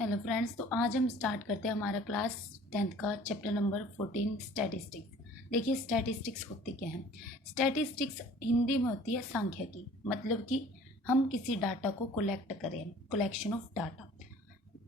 Hello friends, तो आज हम स्टार्ट करते हैं हमारा क्लास 10th का चैप्टर नंबर 14 स्टैटिस्टिक्स। देखिए स्टैटिस्टिक्स होती क्या है। स्टैटिस्टिक्स हिंदी में होती है सांख्यिकी, मतलब कि हम किसी डाटा को कलेक्ट करें, कलेक्शन ऑफ डाटा।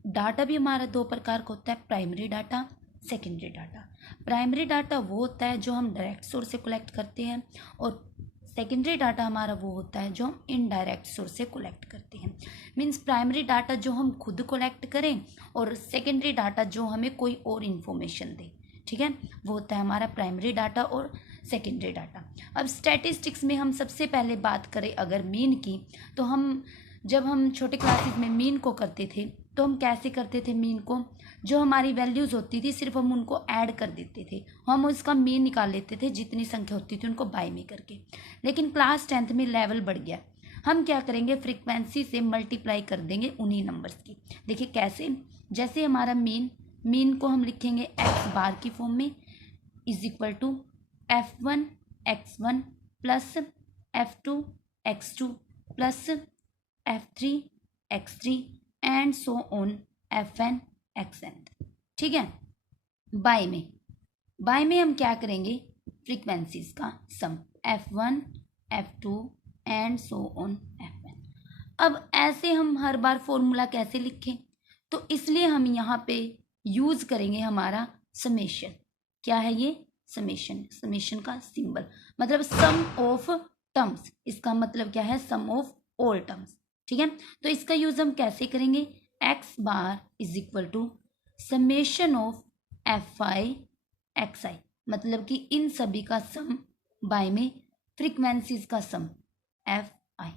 डाटा भी हमारा दो प्रकार का होता है, primary data, secondary data. Primary data वो होता है जो हम डायरेक्ट सोर्स से कलेक्ट करते हैं, और सेकेंडरी डाटा हमारा वो होता है जो हम इनडायरेक्ट सोर्स से कलेक्ट करते हैं। मीन्स प्राइमरी डाटा जो हम खुद कलेक्ट करें, और सेकेंडरी डाटा जो हमें कोई और इन्फॉर्मेशन दे, ठीक है, वो होता है हमारा प्राइमरी डाटा और सेकेंडरी डाटा। अब स्टैटिस्टिक्स में हम सबसे पहले बात करें अगर मीन की, तो जब हम छोटे क्लासेस में मीन को करते थे तो हम कैसे करते थे मीन को। जो हमारी वैल्यूज़ होती थी सिर्फ हम उनको ऐड कर देते थे, हम उसका मीन निकाल लेते थे, जितनी संख्या होती थी उनको बाय में करके। लेकिन क्लास 10th में लेवल बढ़ गया, हम क्या करेंगे, फ्रीक्वेंसी से मल्टीप्लाई कर देंगे उन्हीं नंबर्स की। देखिए कैसे, जैसे हमारा मीन को हम लिखेंगे एक्स बार की फॉर्म में, is equal to F1 x1 plus F2 x2 plus F3 x3 and so on Fn xn। ठीक है, बाय में हम क्या करेंगे, फ्रीक्वेंसीज का सम F1 F2 and so on Fn। अब ऐसे हम हर बार फॉर्मूला कैसे लिखें, तो इसलिए हम यहाँ पे यूज करेंगे हमारा समेशन। क्या है ये, समेशन का सिंबल, मतलब सम ऑफ टर्म्स। इसका मतलब क्या है, सम ऑफ ऑल टर्म्स। ठीक है, तो इसका यूज हम कैसे करेंगे, x bar is equal to summation of Fi xi, मतलब कि इन सभी का सम बाय में फ्रीक्वेंसीज का सम Fi।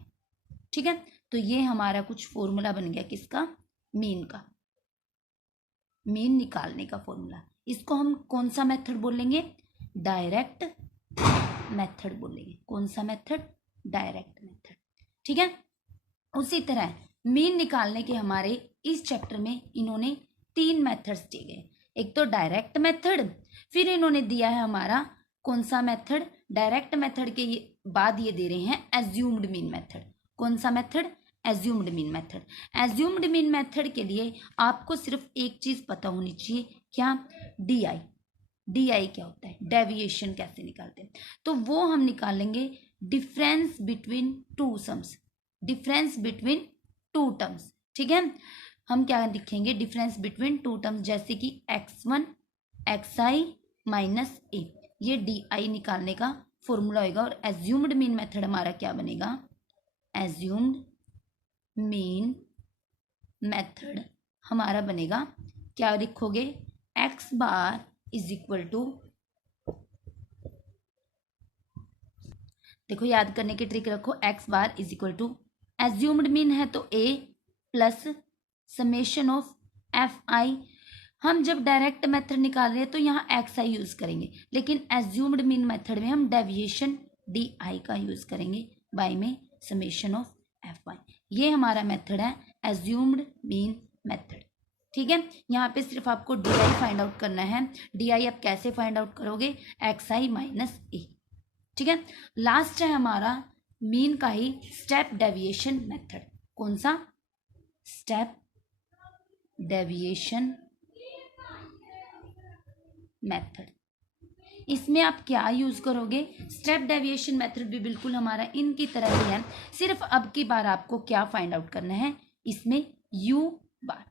ठीक है, तो ये हमारा कुछ फॉर्मूला बन गया किसका, मीन का, मीन निकालने का फॉर्मूला। इसको हम कौन सा मेथड बोलेंगे, डायरेक्ट मेथड बोलेंगे। कौन सा मेथड, डायरेक्ट मेथड। ठीक है, उसी तरह मीन निकालने के हमारे इस चैप्टर में इन्होंने 3 मेथड्स दिए गए। एक तो डायरेक्ट मेथड, फिर इन्होंने दिया है हमारा कौन सा मेथड, डायरेक्ट मेथड के बाद ये दे रहे हैं एज्यूम्ड मीन मेथड। कौन सा method, assumed mean method. Assumed mean method के लिए आपको सिर्फ एक चीज पता होनी चाहिए, क्या, डी क्या होता है, डेविएशन कैसे निकालते हैं। तो वो हम निकालेंगे difference between two sums, difference between two terms. ठीक है, हम क्या लिखेंगे, डिफरेंस बिटवीन टू टर्म्स, जैसे कि x1 xi माइनस ए, ये di निकालने का फॉर्मूला होगा। और एज्यूम्ड मीन मेथड हमारा क्या बनेगा, एज्यूम्ड मीन मेथड हमारा बनेगा, क्या लिखोगे, x bar is equal to, देखो याद करने की ट्रिक रखो, x bar is equal to, assumed mean है तो a plus summation of Fi। हम जब डायरेक्ट मेथड निकाल रहे हैं तो यहाँ xi यूज करेंगे, लेकिन एज्यूम्ड मीन मेथड में हम डेविएशन di का यूज करेंगे बाय में समेशन ऑफ Fi। ये हमारा मेथड है एज्यूम्ड मीन मेथड। ठीक है, यहाँ पे सिर्फ आपको di फाइंड आउट करना है। di आप कैसे फाइंड आउट करोगे, xi माइनस ए। ठीक है, लास्ट है हमारा मीन का ही स्टेप डेविएशन मेथड। कौन सा, स्टेप डेविएशन मेथड। इसमें आप क्या यूज करोगे, स्टेप डेविएशन मेथड भी बिल्कुल हमारा इनकी तरह ही है, सिर्फ अब की बार आपको क्या फाइंड आउट करना है, इसमें u बार।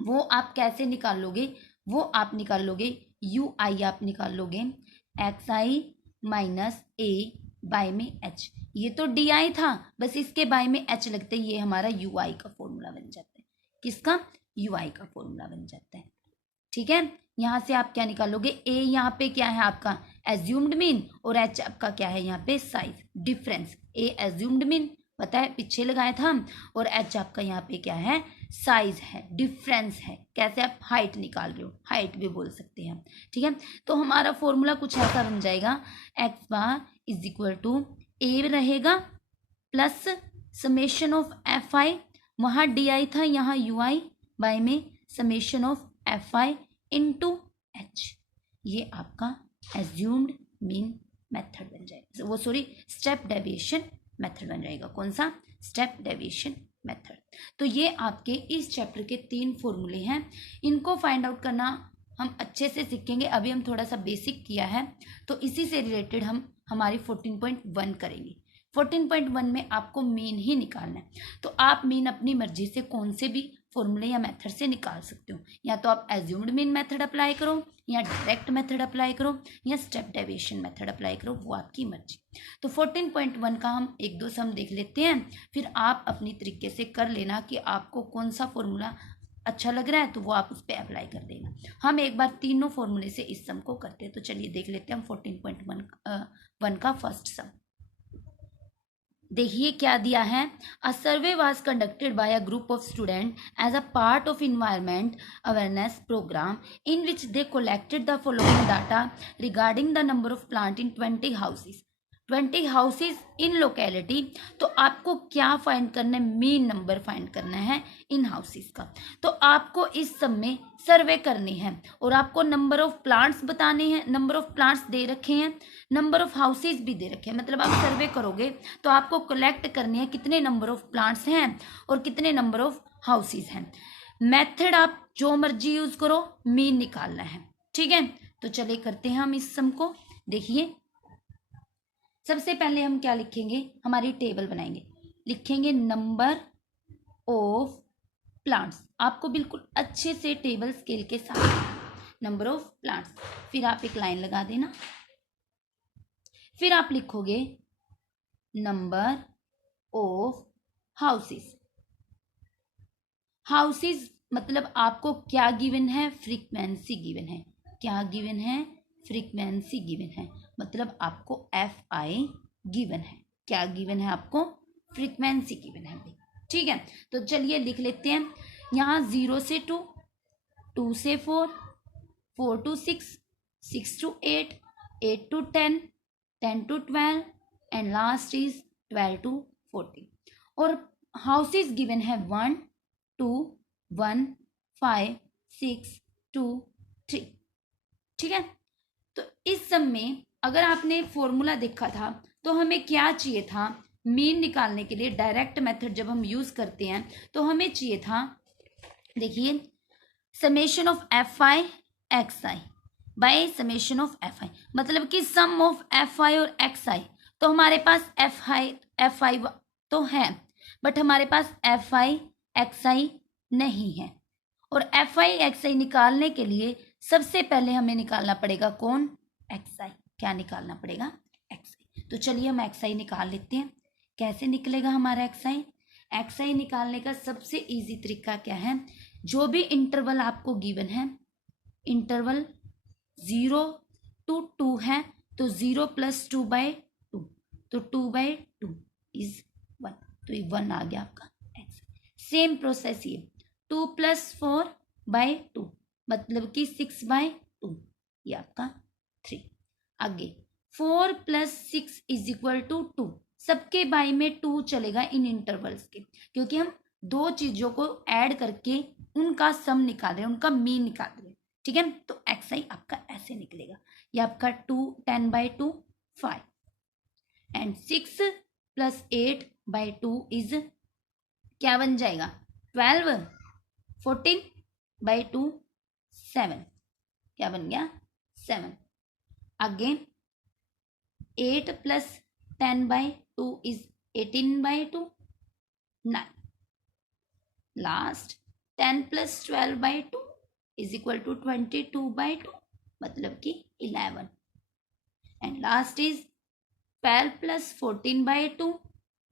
वो आप कैसे निकाल लोगे, वो आप निकाल लोगे ui, आप निकाल लोगे xi माइनस ए बाय में h। ये तो di था, बस इसके बाय में h लगते ये हमारा ui का फॉर्मूला बन जाता है। किसका, ui का फॉर्मूला बन जाता है। ठीक है, यहाँ से आप क्या निकालोगे, a यहाँ पे क्या है आपका एज्यूम्ड मीन, और h आपका क्या है यहाँ पे size difference. a assumed mean पता है पीछे लगाया था, और h आपका यहाँ पे क्या है, साइज है, डिफरेंस है। कैसे, आप हाइट निकाल रहे हो, हाइट भी बोल सकते हैं। ठीक है, तो हमारा फॉर्मूला कुछ ऐसा बन जाएगा, x bar is equal to A रहेगा प्लस समेशन ऑफ Fi, वहाँ di था, यहाँ ui बाय में summation of Fi into h। ये आपका एज्यूम्ड मीन मेथड बन जाएगा, वो सॉरी स्टेप डेविएशन मेथड बन जाएगा। कौन सा, स्टेप डेविएशन मेथड। तो ये आपके इस चैप्टर के 3 फॉर्मूले हैं। इनको फाइंड आउट करना हम अच्छे से सीखेंगे। अभी हम थोड़ा सा बेसिक किया है, तो इसी से रिलेटेड हम हमारी 14.1 करेंगे। 14.1 में आपको मीन ही निकालना है। तो आप मीन अपनी मर्जी से कौन से भी फॉर्मूले या मेथड से निकाल सकते हो। या तो आप एज्यूम्ड मीन मेथड अप्लाई करो, या डायरेक्ट मेथड अप्लाई करो, या स्टेप डेविएशन मेथड अप्लाई करो, वो आपकी मर्जी। तो 14.1 का हम 1-2 सम देख लेते हैं, फिर आप अपनी तरीके से कर लेना कि आपको कौन सा फॉर्मूला अच्छा लग रहा है, तो वो आप उस पर अप्लाई कर देना। हम एक बार तीनों फॉर्मूले से इस सम को करते हैं। तो चलिए देख लेते हैं हम 14.1 का फर्स्ट सम। देखिए क्या दिया है। A survey was conducted by a group of student as a part of environment awareness programme in which they collected the following data regarding the number of plant in 20 houses. 20 houses in locality. तो आपको क्या find करना है, mean number find करना है इन houses का। तो आपको इस सब में सर्वे करनी है और आपको नंबर ऑफ प्लांट्स बताने हैं। नंबर ऑफ प्लांट्स दे रखे हैं, नंबर ऑफ हाउसेज भी दे रखे हैं। मतलब आप सर्वे करोगे तो आपको कलेक्ट करनी है कितने नंबर ऑफ प्लांट्स हैं और कितने नंबर ऑफ हाउसेज हैं। मेथड आप जो मर्जी यूज करो, मीन निकालना है। ठीक है, तो चलिए करते हैं हम इस सम को। देखिए सबसे पहले हम क्या लिखेंगे, हमारी टेबल बनाएंगे। लिखेंगे नंबर ऑफ प्लांट्स। आपको बिल्कुल अच्छे से टेबल स्केल के साथ नंबर ऑफ प्लांट्स। फिर आप एक लाइन लगा देना। फिर आप लिखोगे नंबर ऑफ हाउसेस। हाउसेस मतलब आपको क्या गिवन है, फ्रीक्वेंसी गिवन है। क्या गिवन है, फ्रीक्वेंसी गिवन है। मतलब आपको FI गिवन है। क्या गिवन है आपको, फ्रीक्वेंसी गिवन है। ठीक है, तो चलिए लिख लेते हैं। यहाँ 0 से 2, 2 से 4, 4 to 6, 6 to 8, 8 to 10, 10 to 12 and last is 12 to 14। और हाउसेस गिवन है 1 2 1 5 6 2 3। ठीक है, तो इस सब में अगर आपने फॉर्मूला देखा था तो हमें क्या चाहिए था, मीन निकालने के लिए डायरेक्ट मेथड जब हम यूज करते हैं तो हमें चाहिए था, देखिए summation of FI XI bye summation of FI। मतलब कि सम ऑफ FI और XI। तो हमारे पास FI तो है, बट हमारे पास FI XI नहीं है। और FI XI निकालने के लिए सबसे पहले हमें निकालना पड़ेगा कौन, XI। क्या निकालना पड़ेगा, XI। तो चलिए हम XI निकाल लेते हैं। कैसे निकलेगा हमारा XI निकालने का सबसे इजी तरीका क्या है, जो भी इंटरवल आपको गिवन है, इंटरवल 0 to 2 है, तो 0 + 2/2, तो 2/2 इज 1। तो ये 1 आ गया आपका XI। सेम प्रोसेस ये 2 + 4/2 मतलब कि 6/2, ये आपका 3। आगे 4 + 6 = 2। सबके बाय में 2 चलेगा इन इंटरवल्स के, क्योंकि हम दो चीजों को ऐड करके उनका सम निकाल रहे हैं, उनका मीन निकाल रहे हैं। ठीक है, तो XI आपका ऐसे निकलेगा। ये आपका 10/2 5 एंड 6 + 8/2 इज क्या बन जाएगा 12, 14/2 7। क्या बन गया 7। Again 8 + 10/2 is 18/2 9। Last 10 + 12/2 is equal to 22/2 मतलब कि 11। एंड लास्ट इज 12 + 14/2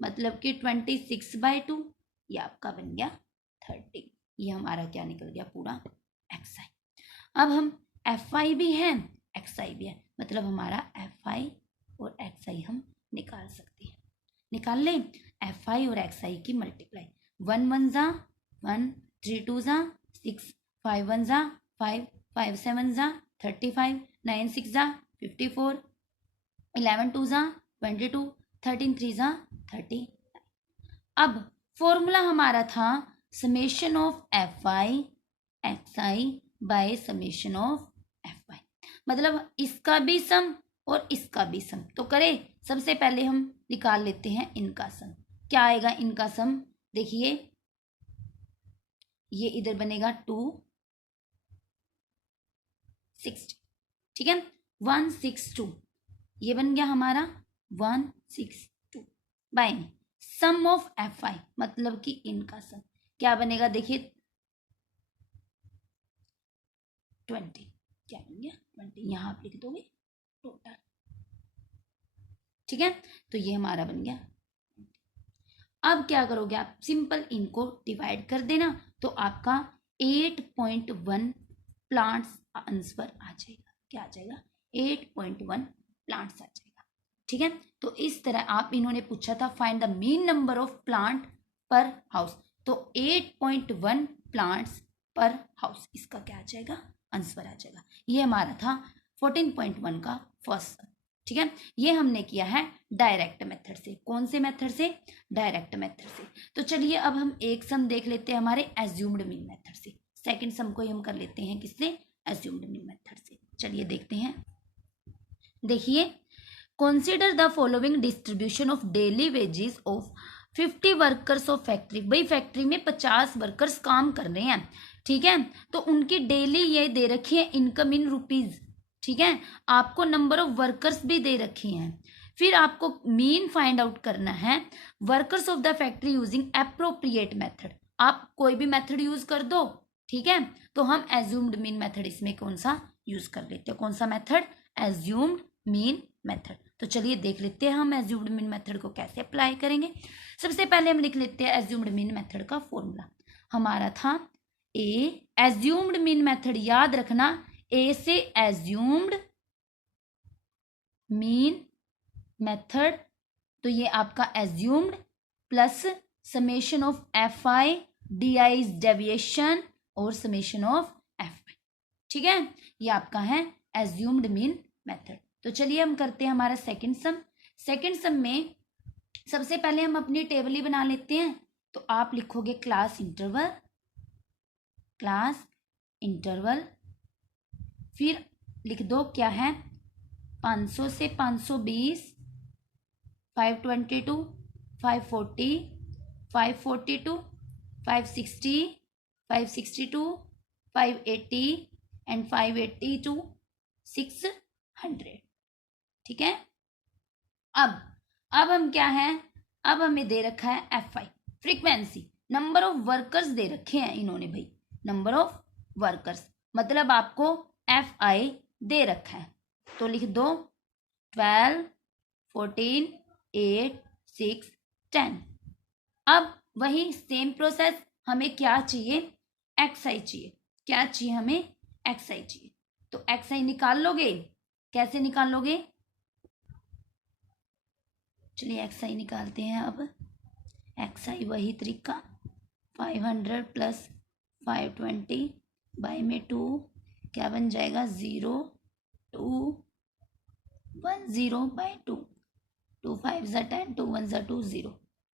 मतलब कि 26/2। ये आपका बन गया 30। ये हमारा क्या निकल गया पूरा XI। अब हम FI भी हैं XI भी है, मतलब हमारा FI और XI हम निकाल सकते हैं। निकाल लें FI और XI की मल्टीप्लाई। 1 1 ज़ा 1, 3 2 ज़ा 6, 5 1 ज़ा 5, 5 7 ज़ा 35, 9 6 ज़ा 54, 11 2 ज़ा 22, 13 3 ज़ा 30। अब फॉर्मूला हमारा था summation of FI XI bye summation of FI। मतलब इसका भी सम और इसका भी सम। तो करें, सबसे पहले हम निकाल लेते हैं इनका सम। क्या आएगा इनका सम, देखिए ये इधर बनेगा 260, ठीक है, 162, ये बन गया हमारा 162 बाय में सम ऑफ एफ आई, मतलब कि इनका सम क्या बनेगा, देखिए 20, क्या बन गया 20, यहां आप लिख दोगे टोटल, ठीक है, तो ये हमारा बन गया। अब क्या करोगे आप, सिंपल इनको डिवाइड कर देना, तो आपका 8.1 प्लांट्स आंसर आ जाएगा, क्या आ जाएगा 8.1 प्लांट्स आ जाएगा, ठीक है। तो इस तरह आप, इन्होंने पूछा था find the mean number of plant पर हाउस, तो 8.1 प्लांट्स पर हाउस इसका क्या आ जाएगा, आंसर आ जाएगा। ये हमारा था 14.1 का फर्स्ट, ठीक है। ये हमने किया है डायरेक्ट मेथड से, कौन से मेथड से, डायरेक्ट मेथड से। तो चलिए अब हम एक सम देख लेते हैं हमारे एज्यूम्ड मीन मेथड से, सेकंड सम को ही हम कर लेते हैं किससे, एज्यूम्ड मीन मेथड से। चलिए देखते हैं, देखिए consider the following distribution of daily wages of 50 workers of factory, भाई फैक्ट्री में 50 वर्कर्स काम कर रहे हैं, ठीक है, तो उनकी डेली ये दे रखी है इनकम इन रुपीज, ठीक है, आपको नंबर ऑफ वर्कर्स भी दे रखी हैं, फिर आपको मीन फाइंड आउट करना है workers of the factory using appropriate method, आप कोई भी मेथड यूज कर दो, ठीक है, तो हम एज्यूम्ड मीन मेथड इसमें कौन सा यूज कर लेते हैं, कौन सा मेथड, एज्यूम्ड मीन मेथड। तो चलिए देख लेते हैं हम एज्यूम्ड मीन मेथड को कैसे अप्लाई करेंगे। सबसे पहले हम लिख लेते हैं एज्यूम्ड मीन मेथड का फॉर्मूला, हमारा था ए, एज्यूम्ड मीन मेथड याद रखना, ए से एज्यूम्ड मीन मेथड, तो ये आपका assumed plus summation of f i, d i is deviation और समेशन ऑफ एफ आई, ठीक है, ये आपका है एज्यूम्ड मीन मेथड। तो चलिए हम करते हैं हमारा सेकंड सम। सेकंड सम में सबसे पहले हम अपनी टेबल ही बना लेते हैं, तो आप लिखोगे क्लास इंटरवल, क्लास इंटरवल, फिर लिख दो क्या है 500 से 520, 522, 540, 542, 560, 562, 580 एंड 582, 600, ठीक है। अब हम क्या है, अब हमें दे रखा है F I frequency, number of workers they रखे हैं इन्होंने भाई, नंबर ऑफ वर्कर्स मतलब आपको एफ आई दे रखा है, तो लिख दो 12, 14, 8, 6, 10। अब वही सेम प्रोसेस, हमें क्या चाहिए, एक्स आई चाहिए, क्या चाहिए हमें, एक्स आई चाहिए, तो एक्स आई निकाल लोगे, कैसे निकाल लोगे, चलिए एक्स आई निकालते हैं। अब एक्स आई वही तरीका 500 प्लस 520 बाई में 2, क्या बन जाएगा 0, 2, 10 बाई 2, 2 5 ज़ा 10, 2 1 ज़ा 2, 0,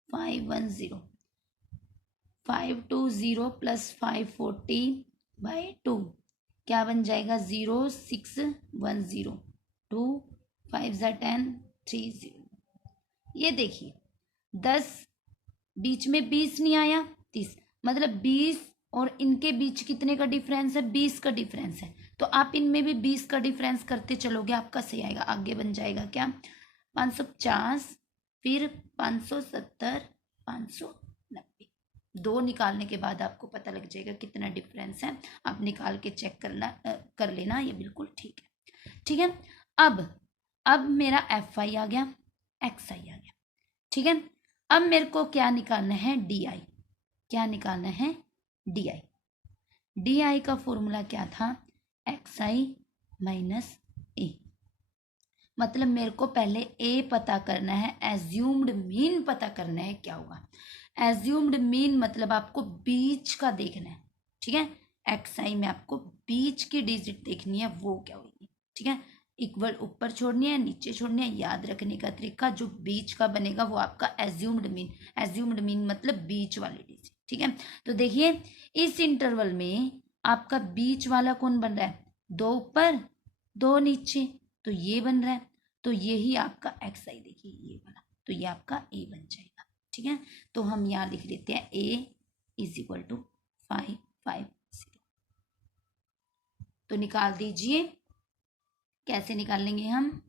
510, 520 प्लस 540 बाई 2, क्या बन जाएगा 0, 610, 2 5 ज़ा 10, 3 0। ये देखिए 10 बीच में 20 नहीं आया, 30, मतलब 20 और इनके बीच कितने का डिफरेंस है, 20 का डिफरेंस है, तो आप इनमें भी 20 का डिफरेंस करते चलोगे, आपका सही आएगा। आगे बन जाएगा क्या 550, फिर 570, 590, दो निकालने के बाद आपको पता लग जाएगा कितना डिफरेंस है, आप निकाल के चेक कर लेना, ये बिल्कुल ठीक है, ठीक है। अब मेरा एफ आई आ गया, एक्स आई आ गया, ठीक है। अब मेरे को क्या निकालना है, डी आई, क्या निकालना है, डी आई, डी आई का फॉर्मूला क्या था, एक्स आई माइनस ए, मतलब मेरे को पहले ए पता करना है, एज्यूम्ड मीन पता करना है, क्या होगा एज्यूम्ड मीन, मतलब आपको बीच का देखना है, ठीक है, एक्स आई में आपको बीच की डिजिट देखनी है, वो क्या होगी, ठीक है, इक्वल ऊपर छोड़नी है, नीचे छोड़नी है, याद रखने का तरीका जो बीच का बनेगा वो आपका एज्यूम्ड मीन, एज्यूम्ड मीन मतलब बीच वाली डिजिट, ठीक है। तो देखिए इस इंटरवल में आपका बीच वाला कौन बन रहा है, 2 ऊपर 2 नीचे, तो ये बन रहा है, तो यही आपका एक्स आई, देखिए ये वाला, तो ये आपका ए बन जाएगा, ठीक है। तो हम यहाँ लिख लेते हैं ए इज इक्वल टू 550। तो निकाल दीजिए, कैसे निकालेंगे हम?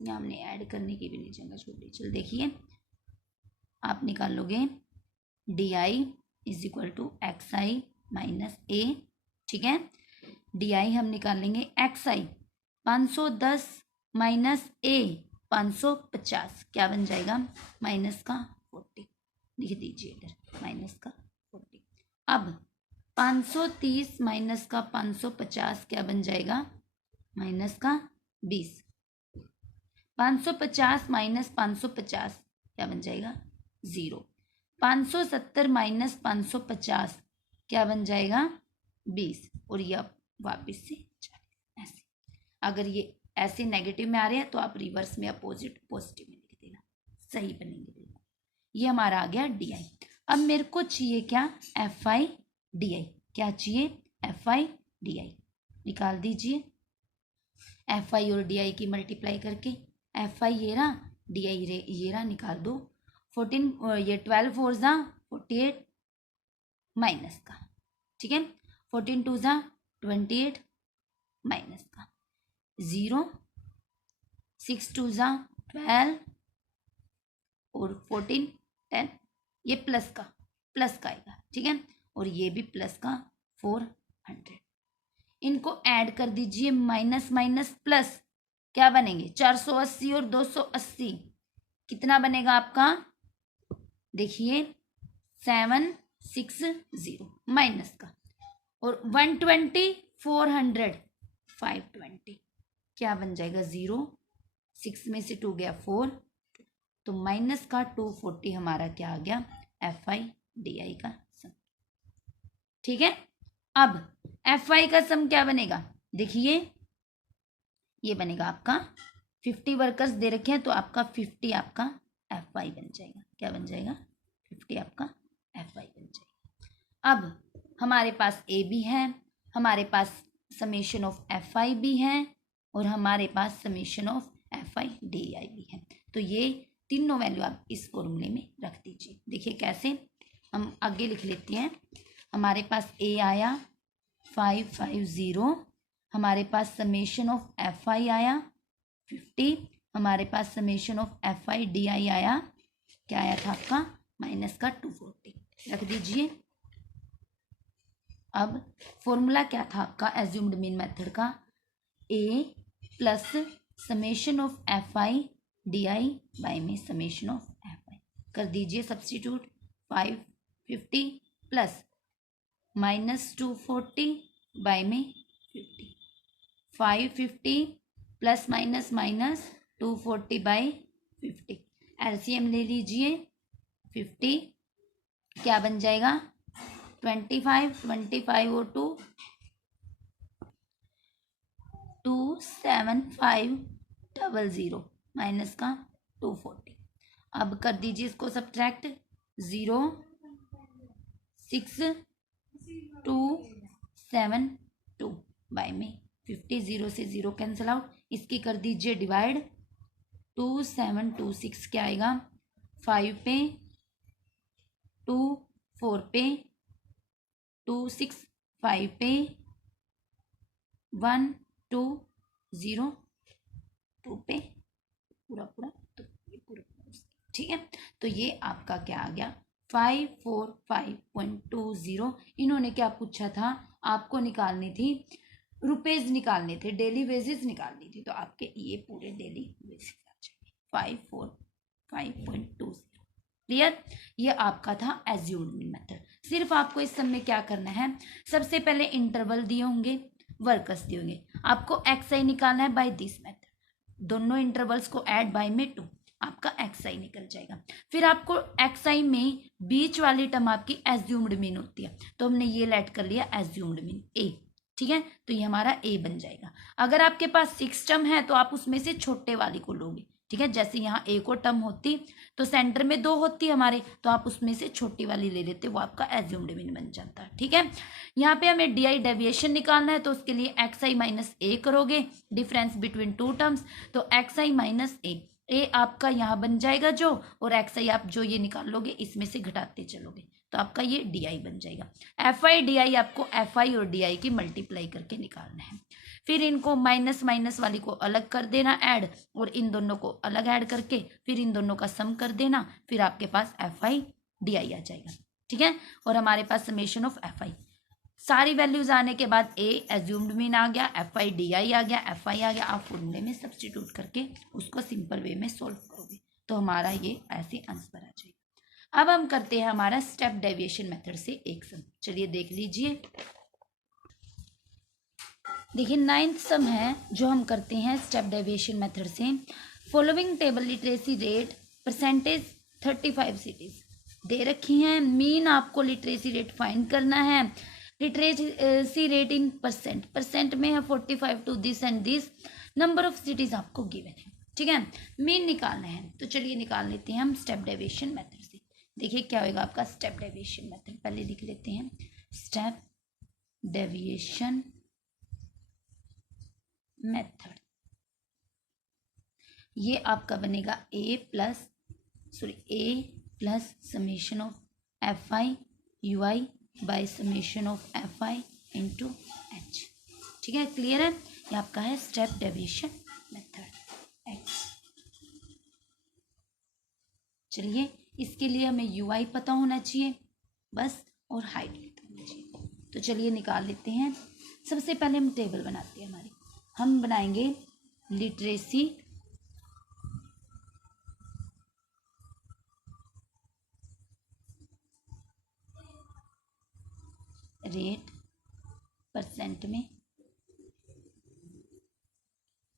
या हमने ऐड करने की भी नहीं जगह छोड़ी। चलो देखिए, आप निकालोगे d i is equal to x i minus A. ठीक है, डी आई हम निकालेंगे एक्स आई 510 माइनस ए 550, क्या बन जाएगा? माइनस का 40। लिख दीजिए इधर माइनस का 40। अब 530 माइनस का 550 क्या बन जाएगा? माइनस का 20। 550 माइनस 550 क्या बन जाएगा? 0। 570 माइनस 550 क्या बन जाएगा? 20। और ये अब वापिस से 40। ऐसे अगर ये ऐसे नेगेटिव में आ रहे हैं तो आप रिवर्स में अपोजिट पॉजिटिव में लिख देना, सही बनेंगे बिल्कुल। ये हमारा आ गया डी आई। अब मेरे को चाहिए क्या? एफ आई डी आई। क्या चाहिए? एफ आई डी आई। निकाल दीजिए, एफ आई और डी आई की मल्टीप्लाई करके। एफ आई ये रहा, डी आई ये रहा, निकाल दो। 14 ये 12 4 जा 48 माइनस का। ठीक है, 14 2 जा 28 माइनस का 0। 6 2 जा 12 और 14 10, ये प्लस का आएगा। ठीक है, और ये भी प्लस का 400। इनको ऐड कर दीजिए, माइनस माइनस प्लस क्या बनेंगे? 480 और 280 कितना बनेगा आपका? देखिए 760 माइनस का, और 120 400 520 क्या बन जाएगा? 0। 6 में से 2 गया 4, तो माइनस का 240 हमारा क्या आ गया? एफ आई डी आई का सम। ठीक है, अब एफ आई का सम क्या बनेगा? देखिए ये बनेगा आपका 50 वर्कर्स दे रखे हैं तो आपका 50 आपका एफ आई बन जाएगा। क्या बन जाएगा? 50 आपका एफ आई बन जाएगा। अब हमारे पास ए भी है, हमारे पास समेशन ऑफ एफ आई भी है, और हमारे पास summation of f i d i भी है। तो ये तीनों वैल्यू आप इस फॉर्मूले में रख दीजिए। देखिए कैसे, हम आगे लिख लेते हैं। हमारे पास ए आया 550, हमारे पास समेशन ऑफ एफ आई आया 50, हमारे पास summation of f i d i आया, क्या आया था आपका? माइनस का 240 रख दीजिए। अब फॉर्मूला क्या था आपका एज्यूम्ड मीन मेथड का? A plus summation of f i d i by में समेशन ऑफ एफ आई। कर दीजिए सब्स्टिट्यूट। 550 प्लस माइनस 240 बाय में 50। 550 plus minus minus 240 by 50। LCM ले लीजिए। 50 क्या बन जाएगा? 25 और 27500 माइनस का 240। अब कर दीजिए इसको सब्ट्रैक्ट। 0 6 2 7 2 बाय में 50। 0 से 0 कैंसिल आउट। इसकी कर दीजिए डिवाइड। 2726 क्या आएगा? 5 पे 2 4 पे 2 6 5 पे 1 2 0 2 पे पूरा तो ये पूरा। ठीक है, तो ये आपका क्या आ गया? 545.20। इन्होंने क्या पूछा था? आपको निकालनी थी रुपीज, निकालने थे, डेली वेजेस निकालनी थी, तो आपके ये पूरे डेली वेजेस आ जाएंगे 545.20। क्लियर? ये आपका था एज्यूम्ड मीन मेथड। सिर्फ आपको इस सब में क्या करना है? सबसे पहले इंटरवल दिए होंगे, वर्कर्स दिए होंगे, आपको एक्स आई निकालना है बाय दिस मेथड। दोनों इंटरवल्स को ऐड बाय में 2, आपका एक्स आई निकल जाएगा। फिर आपको एक्स आई में बीच वाली टर्म आपकी एज्यूम्ड मीन होती है, तो हमने ये लेट कर लिया एज्यूम्ड मीन ए। ठीक है, तो ये हमारा ए बन जाएगा। अगर आपके पास 6 टर्म है तो आप उसमें से छोटे वाली को लोगे। ठीक है, जैसे यहाँ ए को टर्म होती तो सेंटर में 2 होती हमारे, तो आप उसमें से छोटी वाली ले लेते, वो आपका एज्यूम्ड मीन बन जाता है। ठीक है, यहाँ पे हमें डी आई डेविएशन निकालना है, तो उसके लिए एक्स आई माइनस ए करोगे, डिफरेंस बिटवीन 2 टर्म्स, तो एक्स आई माइनस ए ए आपका यहाँ बन जाएगा जो, और एक्स आई आप जो ये निकाल लोगे इसमें से घटाते चलोगे तो आपका ये डी आई बन जाएगा। एफ आई डी आई आपको एफ आई और डी आई की मल्टीप्लाई करके निकालना है। फिर इनको माइनस माइनस वाली को अलग कर देना ऐड, और इन दोनों को अलग ऐड करके फिर इन दोनों का सम कर देना, फिर आपके पास एफ आई डी आई आ जाएगा। ठीक है, और हमारे पास समेशन ऑफ एफ आई, सारी वैल्यूज आने के बाद ए एज्यूम्ड मीन आ गया, एफ आई डी आई आ गया, एफ आई आ गया। आप फॉर्मूले में सब्सटीट्यूट करके उसको सिंपल वे में सोल्व करोगे तो हमारा ये ऐसे आंसर आ जाएगा। अब हम करते हैं हमारा स्टेप डेविएशन मेथड से एक सम। चलिए देख लीजिए, देखिए 9th सम है जो हम करते हैं स्टेप डेविएशन मेथड से। Following table literacy rate percentage 35 cities दे रखी हैं। मीन आपको लिटरेसी रेट फाइंड करना है। लिटरेसी रेट इन परसेंट में है 45 to this and this. Number of cities आपको गिवन है। ठीक है, मीन निकालना है तो चलिए निकाल लेते हैं हम स्टेप डेविएशन मेथड से। देखिए क्या होगा आपका स्टेप डेविएशन मेथड, पहले लिख लेते हैं स्टेप डेविएशन मेथड। ये आपका बनेगा A plus summation of f i u i by summation of f i into h. ठीक है, क्लियर है, ये आपका है स्टेप डेविएशन मेथड एक्स। चलिए इसके लिए हमें यू आई पता होना चाहिए बस, और हाइट पता होना चाहिए। तो चलिए निकाल लेते हैं। सबसे पहले हम टेबल बनाते हैं हमारी। हम बनाएंगे लिटरेसी रेट परसेंट में,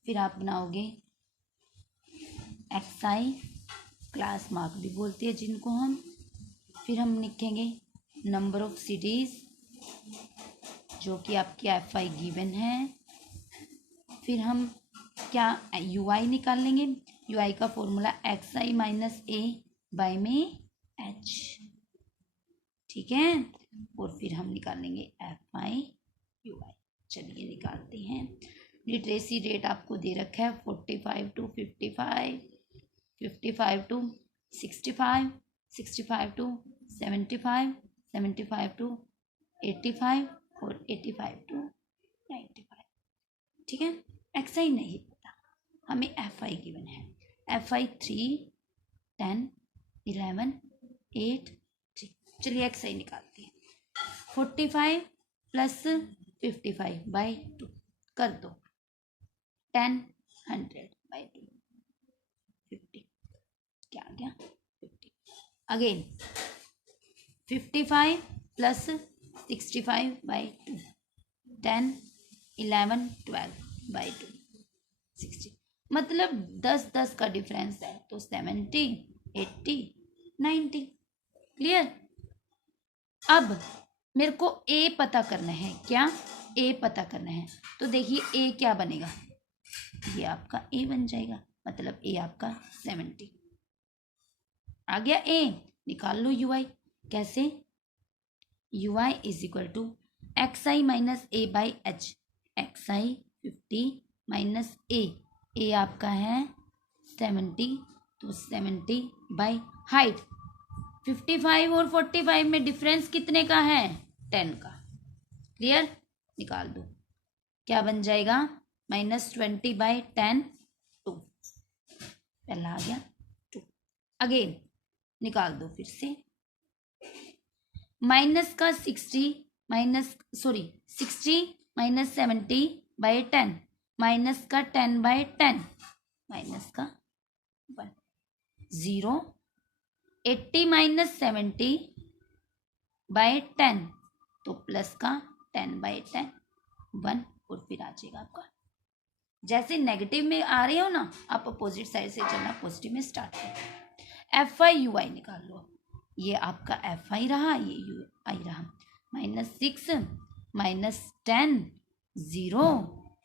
फिर आप बनाओगे एक्स आई क्लास मार्क भी बोलते हैं जिनको हम। फिर हम लिखेंगे नंबर ऑफ सिटीज जो कि आपकी एफ आई गिवन है। फिर हम क्या यू आई निकाल लेंगे। यू आई का formula x i minus A bye में एच। ठीक है, और फिर हम निकाल लेंगे एफ आई यू आई। चलिए निकालते हैं। लिटरेसी रेट आपको दे रखा है 45 टू 55, 55 टू 65, 65 टू 75, 75 टू 85 और 85 टू 95। ठीक है, एक्स आई नहीं पता, हमें एफ आई गिवन है। F I 3, 10, 11, 8, 3। चलिए एक्स आई निकालते हैं। 45 प्लस 55 बाई 2 कर दो, 10, 100 बाई 2, 50। क्या आ गया 50। Again 55 plus 65 by 2, 10, 11, 12 by 2, 60। मतलब 10 का डिफरेंस है तो 70, 80, 90। क्लियर। अब मेरे को ए पता करना है। क्या ए पता करना है तो देखिए ए क्या बनेगा, ये आपका ए बन जाएगा, मतलब ए आपका 70 आ गया। ए निकाल लो यू आई। कैसे, u i is equal to x i minus A by h. X i 50 minus A आपका है 70, तो 70 बाई हाइट 55 और 45 में डिफरेंस कितने का है, 10 का। क्लियर, निकाल दो। क्या बन जाएगा -20 बाई 10, 2। पहला आ गया 2। अगेन निकाल दो फिर से। माइनस का 60 माइनस 70 बाई 10, माइनस का 10 बाई 10, माइनस का 1, 0। 80 माइनस 70 बाई 10, तो प्लस का 10 बाई 10, 1, और फिर आ जाएगा आपका। जैसे नेगेटिव में आ रहे हो ना, आप अपोजिट साइड से चलना, पॉजिटिव में स्टार्ट करो। एफ आई यू आई निकाल लो। ये आपका एफ आई रहा, ये यू आई रहा। -6 -10, 0,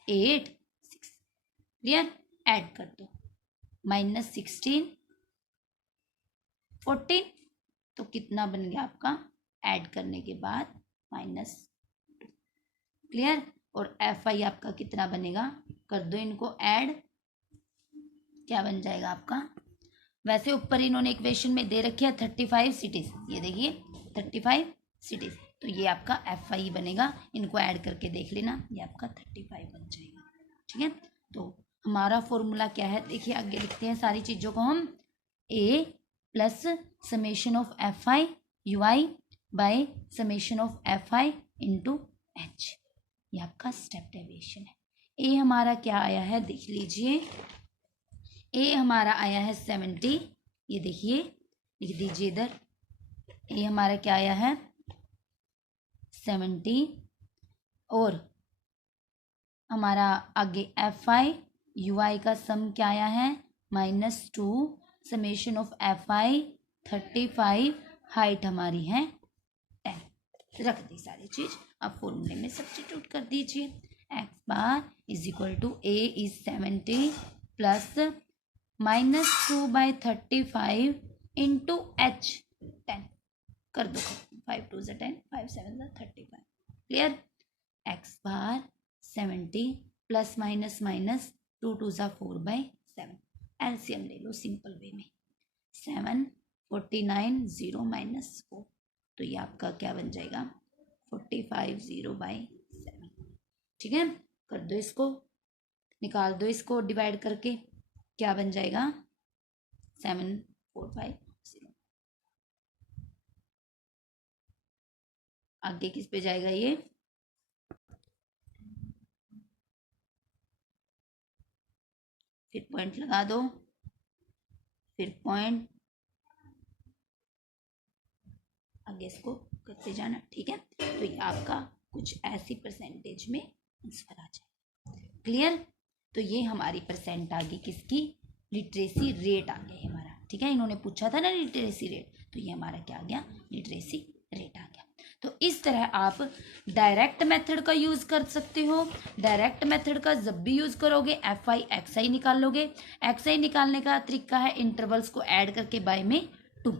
8, 6। क्लियर, ऐड कर दो। -16, 14, तो कितना बन गया आपका ऐड करने के बाद -2। क्लियर, और एफ आई आपका कितना बनेगा, कर दो इनको ऐड। क्या बन जाएगा आपका, वैसे ऊपर इन्होंने इक्वेशन में दे रखी है 35 सिटीज, ये देखिए 35 सिटीज, तो ये आपका FI बनेगा, इनको ऐड करके देख लेना, ये आपका 35 बन जाएगा। ठीक है, तो हमारा फॉर्मूला क्या है, देखिए आगे लिखते हैं सारी चीज़ों को हम, A plus summation of FI UI bye summation of FI into H, ये आपका स्टेप डेविएशन है। ए हमारा क्या आया है देख लीजिए, ए हमारा आया है 70, ये देखिए लिख दीजिए इधर, ए हमारा क्या आया है 70, और हमारा आगे FI UI का सम क्या आया है -2 समेशन ऑफ FI 35, हाइट हमारी है 10, रख दी सारी चीज। अब फॉर्मूले में सब्स्टिट्यूट कर दीजिए, x bar is equal to A is 70 plus -2/35 into H 10, कर दो 5 2 10 5 7 35, क्लियर। एक्स बार 70 प्लस माइनस माइनस 2 2 4/7, एलसीएम ले लो सिंपल वे में, 7 49 0 -4, तो ये आपका क्या बन जाएगा 45 0/7। ठीक है, कर दो इसको, निकाल दो इसको डिवाइड करके, क्या बन जाएगा 7450। आगे किस पे जाएगा ये, फिर पॉइंट लगा दो, फिर पॉइंट, आगे इसको करते जाना। ठीक है, तो ये आपका कुछ ऐसी परसेंटेज में आंसर आ जाए, क्लियर। तो ये हमारी परसेंट आ गई किसकी, लिटरेसी रेट आ गया हमारा। ठीक है, इन्होंने पूछा था ना लिटरेसी रेट, तो ये हमारा क्या आ गया लिटरेसी रेट आ गया। तो इस तरह आप डायरेक्ट मेथड का यूज कर सकते हो। डायरेक्ट मेथड का जब भी यूज करोगे FI XI निकाल लोगे। XI निकालने का तरीका है इंटरवल्स को ऐड करके बाय में 2,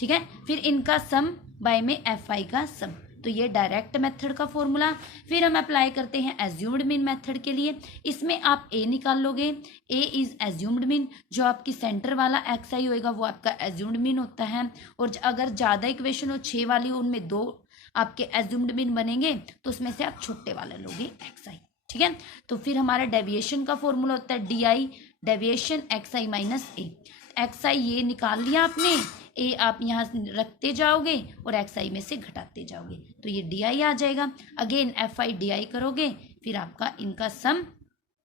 ठीक है, फिर इनका सम बाय में FI का सम, तो ये डायरेक्ट मेथड का फॉर्मूला। फिर हम अप्लाई करते हैं एज्यूम्ड मीन मेथड के लिए, इसमें आप A निकाल लोगे, A इज एज्यूम्ड मीन, जो आपकी सेंटर वाला XI होएगा वो आपका एज्यूम्ड मीन होता है, और अगर ज़्यादा इक्वेशन हो 6 वाली हो, उनमें 2 आपके एज्यूम्ड मीन बनेंगे, तो उसमें से आप छोटे वाला लोगे XI। ठीक है, तो फिर हमारा डेविएशन का फॉर्मूला होता है DI, deviation XI minus A। XI ये निकाल लिया आपने, A आप यहाँ रखते जाओगे और XI में से घटाते जाओगे, तो ये DI आ जाएगा। अगेन FI DI करोगे, फिर आपका इनका सम,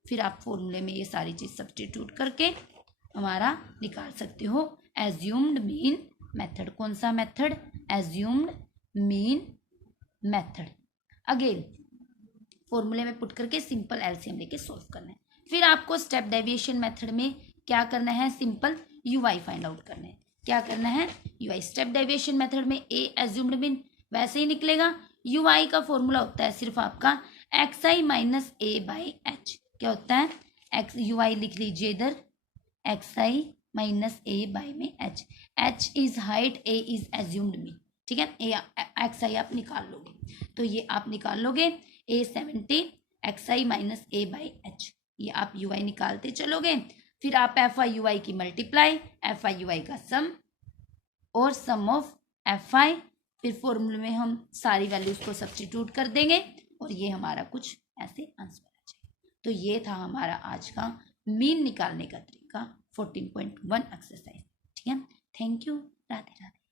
फिर आप फॉर्मूले में ये सारी चीज़ सब्स्टिट्यूट करके हमारा निकाल सकते हो एज्यूम्ड मीन मेथड। कौन सा method, assumed mean method. Again फॉर्मूले में पुट करके सिंपल एलसीएम लेके सॉल्व करना है। फिर आपको स्टेप डेविएशन मेथड में क्या करना है, सिंपल UI फाइंड आउट करना है। क्या करना है UI, स्टेप डेविएशन मेथड में A एज्यूम्ड मीन वैसे ही निकलेगा। UI का फॉर्मूला होता है सिर्फ आपका XI माइनस A/H। क्या होता है UI लिख लीजिए इधर, XI minus A/H, H is height, A is assumed mean. ठीक है, XI आप निकाल लोगे, तो ये आप निकाल लोगे A 70 XI माइनस A/H, ये आप UI निकालते चलोगे। फिर आप FI UI की मल्टीप्लाई, FI UI का सम और सम ऑफ FI, फिर फॉर्मूले में हम सारी वैल्यूज को सब्स्टिट्यूट कर देंगे और ये हमारा कुछ ऐसे आंसर आ जाएगा। तो ये था हमारा आज का मीन निकालने का तरीका 14.1 एक्सरसाइज। ठीक है, थैंक यू, राधे राधे।